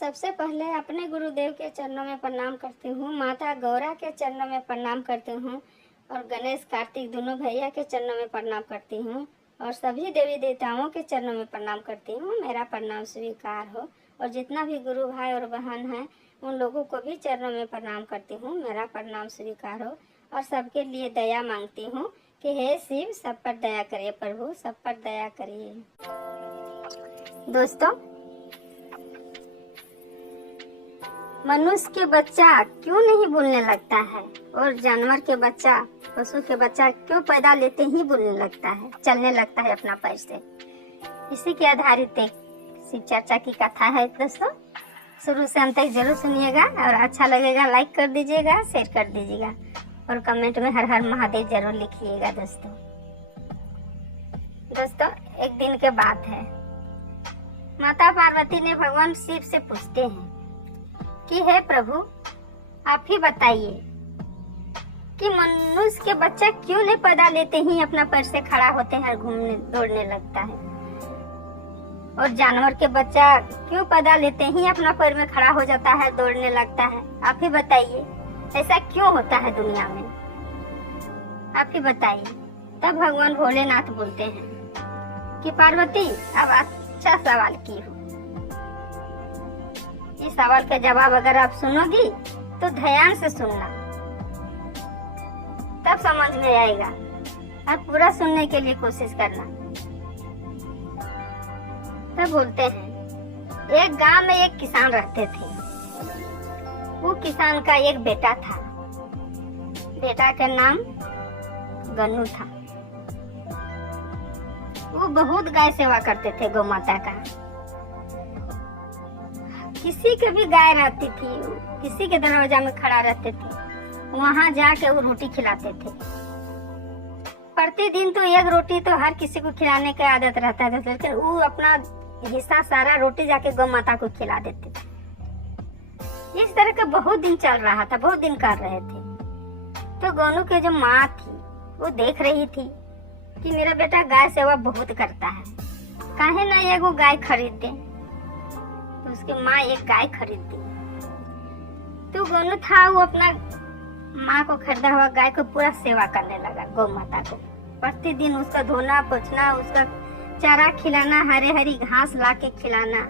सबसे पहले अपने गुरुदेव के चरणों में प्रणाम करती हूँ, माता गौरा के चरणों में प्रणाम करती हूँ और गणेश कार्तिक दोनों भैया के चरणों में प्रणाम करती हूँ और सभी देवी देवताओं के चरणों में प्रणाम करती हूँ। मेरा प्रणाम स्वीकार हो। और जितना भी गुरु भाई और बहन हैं उन लोगों को भी चरणों में प्रणाम करती हूँ। मेरा प्रणाम स्वीकार हो और सबके लिए दया मांगती हूँ कि हे शिव, सब पर दया करिए प्रभु, सब पर दया करिए। दोस्तों, मनुष्य के बच्चा क्यों नहीं बोलने लगता है और जानवर के बच्चा, पशु के बच्चा क्यों पैदा लेते ही बोलने लगता है, चलने लगता है अपना पैर से। इसी के आधारित एक शिव चर्चा की कथा है। दोस्तों, शुरू से अंत तक जरूर सुनिएगा और अच्छा लगेगा लाइक कर दीजिएगा, शेयर कर दीजिएगा और कमेंट में हर हर महादेव जरूर लिखिएगा। दोस्तों, एक दिन के बात है। माता पार्वती ने भगवान शिव से पूछते हैं कि हे प्रभु, आप ही बताइए कि मनुष्य के बच्चा क्यों नहीं पैदा लेते ही अपना पैर से खड़ा होते हैं, घूमने दौड़ने लगता है, और जानवर के बच्चा क्यों पैदा लेते ही अपना पैर में खड़ा हो जाता है, दौड़ने लगता है। आप ही बताइए, ऐसा क्यों होता है दुनिया में, आप ही बताइए। तब भगवान भोलेनाथ बोलते हैं कि पार्वती, अब अच्छा सवाल की हो। इस सवाल का जवाब अगर आप सुनोगी तो ध्यान से सुनना, तब समझ में आएगा। आप पूरा सुनने के लिए कोशिश करना। तब बोलते हैं, एक गांव में एक किसान रहते थे। वो किसान का एक बेटा था। बेटा का नाम गन्नू था। वो बहुत गाय सेवा करते थे, गौ माता का। किसी के भी गाय रहती थी, किसी के दरवाजा में खड़ा रहते थे, वहां जाके वो रोटी खिलाते थे। प्रतिदिन तो एक रोटी तो हर किसी को खिलाने की आदत रहता था, लेकिन वो अपना हिस्सा सारा रोटी जाके गौ माता को खिला देते थे। इस तरह का बहुत दिन चल रहा था, बहुत दिन कर रहे थे। तो गोनू के जो माँ थी वो देख रही थी कि मेरा बेटा गाय सेवा बहुत करता है, काहे ना एगो गाय खरीद दे। तो उसकी माँ एक गाय खरीद दी। तो गोनू था, वो अपना माँ को खरीदा हुआ गाय को पूरा सेवा करने लगा, गौ माता को। प्रतिदिन उसका धोना पोछना, उसका चारा खिलाना, हरे हरी घास लाके खिलाना,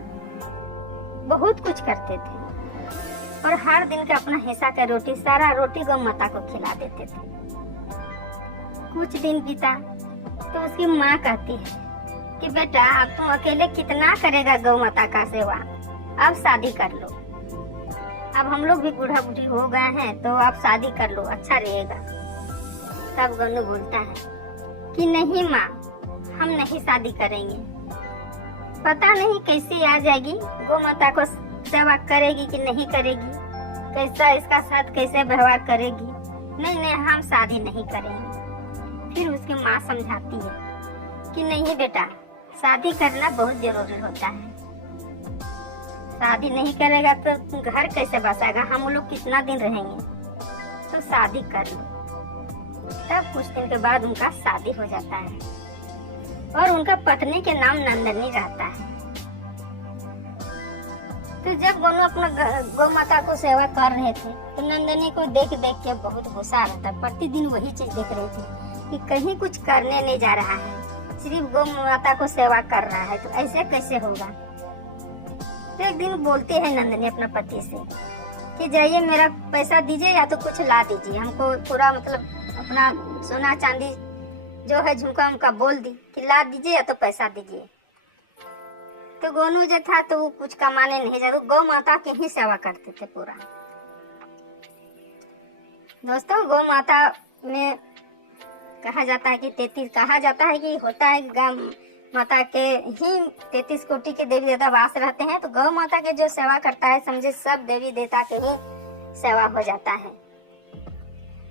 बहुत कुछ करते थे। और हर दिन का अपना हिस्सा का रोटी, सारा रोटी गौ माता को खिला देते थे। कुछ दिन बीता तो उसकी माँ कहती है कि बेटा, अब तुम अकेले कितना करेगा गौ माता का सेवा, अब शादी कर लो। अब हम लोग भी बूढ़ा बूढ़ी हो गए हैं, तो आप शादी कर लो, अच्छा रहेगा। तब गन्नू बोलता है कि नहीं माँ, हम नहीं शादी करेंगे। पता नहीं कैसे आ जाएगी, गौ माता को सेवा करेगी कि नहीं करेगी, कैसा इसका साथ कैसे व्यवहार करेगी। नहीं नहीं, हम शादी नहीं करेंगे। फिर उसकी माँ समझाती है कि नहीं बेटा, शादी करना बहुत जरूरी होता है। शादी नहीं करेगा तो घर कैसे बसाएगा, हम लोग कितना दिन रहेंगे, तो शादी कर लो। तब कुछ दिन के बाद उनका शादी हो जाता है और उनका पत्नी के नाम नंदनी रहता है। तो जब दोनों अपना गौ माता को सेवा कर रहे थे तो नंदनी को देख देख के बहुत गुस्सा आ रहा था। प्रतिदिन वही चीज देख रही थी कि कहीं कुछ करने नहीं जा रहा है, सिर्फ गौ माता को सेवा कर रहा है, तो ऐसे कैसे होगा। तो एक दिन बोलते हैं नंदनी अपना पति से कि जाइए, मेरा पैसा दीजिए या तो कुछ ला दीजिए, हमको पूरा मतलब अपना सोना चांदी जो है झुमका उनका बोल दी कि ला दीजिए या तो पैसा दीजिए। तो गोनू जो था तो वो कुछ कमाने नहीं जाता, गौ माता की ही सेवा करते थे पूरा। दोस्तों, गौ माता में कहा जाता है कि 33 कहा जाता है कि होता है गौ माता के ही 33 कोटि के देवी देवता वास रहते हैं। तो गौ माता के जो सेवा करता है, समझे सब देवी देवता के ही सेवा हो जाता है।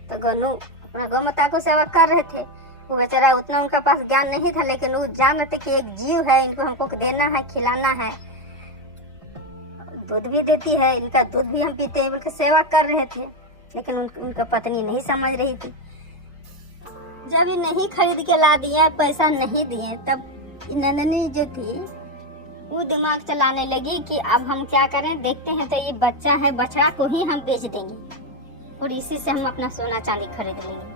तो गोनू अपना गौ माता को सेवा कर रहे थे। वो बेचारा उतना उनका पास ज्ञान नहीं था, लेकिन वो जान रहे थे कि एक जीव है, इनको हमको देना है, खिलाना है, दूध भी देती है, इनका दूध भी हम पीते हैं, उनकी सेवा कर रहे थे। लेकिन उनका पत्नी नहीं समझ रही थी। जब ये नहीं खरीद के ला दिया, पैसा नहीं दिए, तब नंदनी जो थी वो दिमाग चलाने लगी कि अब हम क्या करें, देखते हैं तो ये बच्चा है, बछड़ा को ही हम बेच देंगे और इसी से हम अपना सोना चांदी खरीद लेंगे।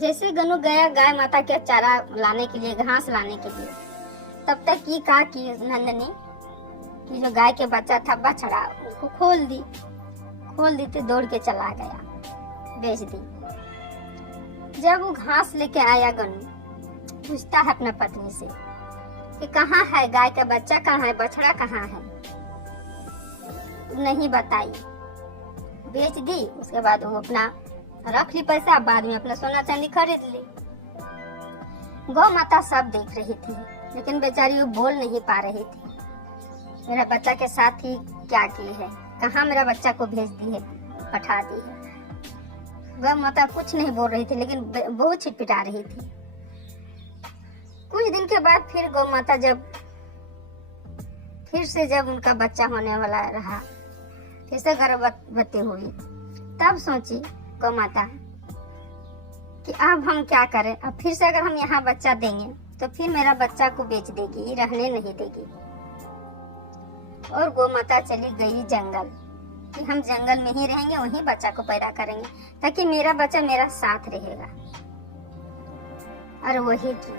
जैसे गनु गया गाय माता के चारा लाने के लिए, घास लाने के लिए, तब तक ये कहा कि नंदनी कि जो गाय के बच्चा था बछड़ा, उसको खोल दी तो दौड़ के चला गया, बेच दी। जब वो घास लेके आया गनु, पूछता है अपना पत्नी से कि कहाँ है गाय का बच्चा, कहाँ है बछड़ा, कहाँ है। नहीं बताई, बेच दी। उसके बाद वो अपना रख ली पैसा, बाद में अपना सोना चांदी खरीद ली। गौ माता सब देख रही थी, लेकिन बेचारी वो बोल नहीं पा रही थी। मेरा बच्चा के साथ ही क्या की है, कहाँ मेरा बच्चा को भेज दी है, पठा दी है। गौ माता कुछ नहीं बोल रही थी, लेकिन बहुत छिटपिटा रही थी। कुछ दिन के बाद फिर गौ माता जब उनका बच्चा होने वाला रहा, फिर से गर्भवती हुई, तब सोची गौ माता कि अब हम क्या करें। अब फिर से अगर हम यहाँ बच्चा देंगे तो फिर मेरा बच्चा को बेच देगी, रहने नहीं देगी। और गौ माता चली गई जंगल कि हम जंगल में ही रहेंगे, वहीं बच्चा को पैदा करेंगे ताकि मेरा बच्चा मेरा साथ रहेगा। और वही की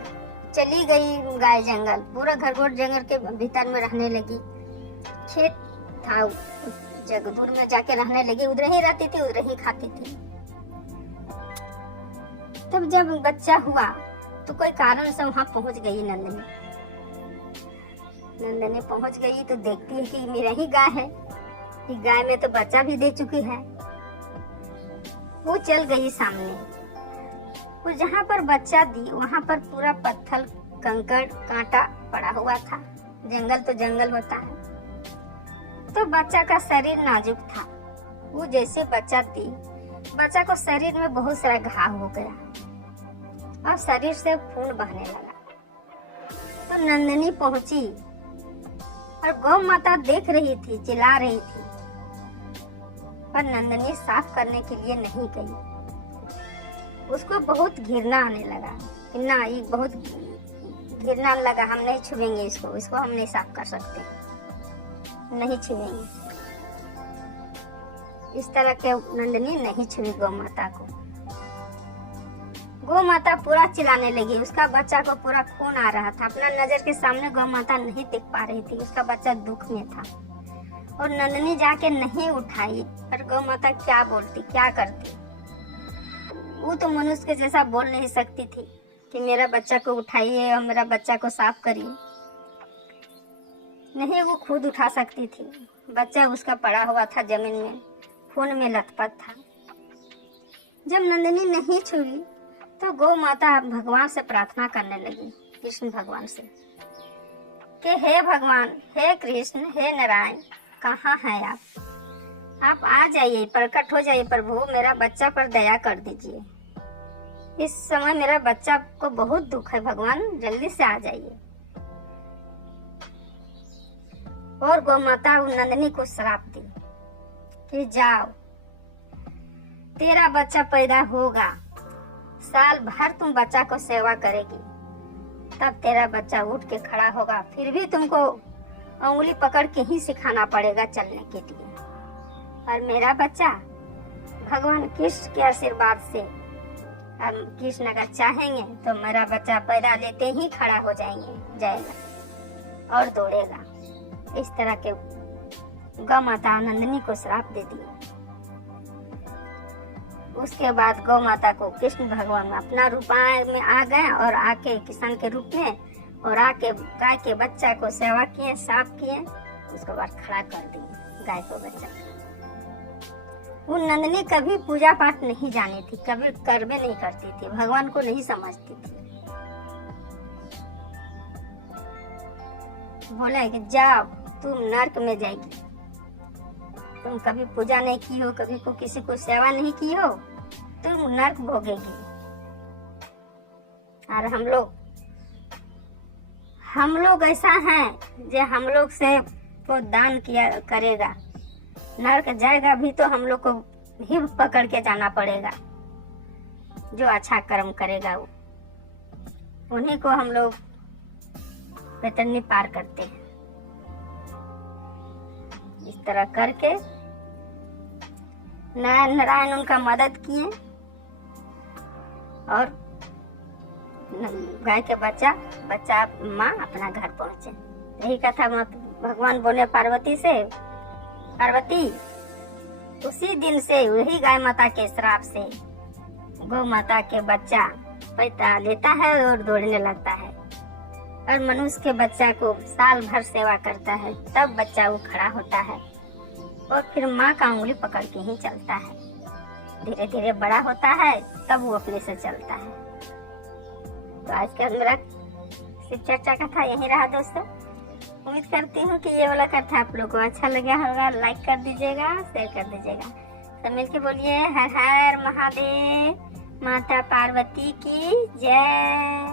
चली गई गाय जंगल, पूरा घरघोर जंगल के भीतर में रहने लगी। खेत था, जगह दूर में जाके रहने लगी, उधर ही रहती थी, उधर ही खाती थी। तब जब बच्चा हुआ तो कोई कारण से वहां पहुंच गई नंदनी पहुंच गई तो देखती है कि मेरा ही गाय है, कि गाय में तो बच्चा भी दे चुकी है। वो चल गई सामने, वो जहाँ पर बच्चा दी वहां पर पूरा पत्थर, कंकड़, कांटा पड़ा हुआ था। जंगल तो जंगल होता है। तो बच्चा का शरीर नाजुक था। वो जैसे बच्चा दी, बच्चा को शरीर में बहुत सारा घाव हो गया और शरीर से खून बहने लगा। तो नंदनी पहुंची और गौ माता देख रही थी, चिल्ला रही थी, पर नंदनी साफ करने के लिए नहीं गई। उसको बहुत घृणा आने लगा कि ना, ये बहुत घृणा लगा, हम नहीं छुएंगे इसको हम नहीं साफ कर सकते, नहीं छुएंगे। इस तरह के नंदनी नहीं छुई गौ माता को। गौ माता पूरा चिल्लाने लगी, उसका बच्चा को पूरा खून आ रहा था। अपना नजर के सामने गौ माता नहीं देख पा रही थी, उसका बच्चा दुख में था। और नंदनी जाके नहीं उठाई, पर गौ माता क्या बोलती, क्या करती। वो तो मनुष्य के जैसा बोल नहीं सकती थी कि मेरा बच्चा को उठाइए और मेरा बच्चा को साफ करिए। नहीं, वो खुद उठा सकती थी। बच्चा उसका पड़ा हुआ था जमीन में, खून में लथपथ था। जब नंदनी नहीं छुई तो गौ माता भगवान से प्रार्थना करने लगी, कृष्ण भगवान से, कि हे भगवान, हे कृष्ण, हे नारायण, कहाँ हैं आप आ जाइए, प्रकट हो जाइए प्रभु, मेरा बच्चा पर दया कर दीजिए। इस समय मेरा बच्चा को बहुत दुख है, भगवान जल्दी से आ जाइए। और गौ माता नंदनी को श्राप दी कि जाओ, तेरा बच्चा पैदा होगा, साल भर तुम बच्चा को सेवा करेगी, तब तेरा बच्चा उठ के खड़ा होगा। फिर भी तुमको उंगली पकड़ के ही सिखाना पड़ेगा चलने के लिए। और मेरा बच्चा भगवान कृष्ण के आशीर्वाद से, हम कृष्ण अगर चाहेंगे तो मेरा बच्चा पैदा लेते ही खड़ा हो जाएगा और दौड़ेगा। इस तरह के गौ माता नंदनी को श्राप दे दिया। उसके बाद गौ माता को कृष्ण भगवान अपना रूप में आ गए और आके किसान के रूप में, और आके गाय के बच्चा को सेवा किए, साफ किए, उसके बाद खड़ा कर दिए गाय को बच्चा। वो नंदनी कभी पूजा पाठ नहीं जानी थी, कभी करवे नहीं करती थी, भगवान को नहीं समझती थी। बोला कि जाओ, तुम नरक में जाएगी, तुम कभी पूजा नहीं की हो, कभी को किसी को सेवा नहीं की हो, तुम नरक भोगेगी। और हम लोग ऐसा हैं जो हम लोग से को दान किया करेगा, नरक जाएगा भी तो हम लोग को ही पकड़ के जाना पड़ेगा। जो अच्छा कर्म करेगा वो, उन्हीं को हम लोग बैतरणी पार करते हैं। इस तरह करके नारायण उनका मदद किए और गाय के बच्चा माँ अपना घर पहुंचे। यही कथा भगवान बोले पार्वती से, पार्वती उसी दिन से वही गाय माता के श्राप से गौ माता के बच्चा पैदा लेता है और दौड़ने लगता है, और मनुष्य के बच्चा को साल भर सेवा करता है, तब बच्चा वो खड़ा होता है और फिर माँ का उंगली पकड़ के ही चलता है। धीरे धीरे बड़ा होता है, तब वो अपने से चलता है। तो आज का मेरा शिव चर्चा कथा यही रहा दोस्तों। उम्मीद करती हूँ कि ये वाला कथा आप लोगों को अच्छा लगा होगा। लाइक कर दीजिएगा, शेयर कर दीजिएगा। सब मिलके बोलिए हर हर महादेव, माता पार्वती की जय।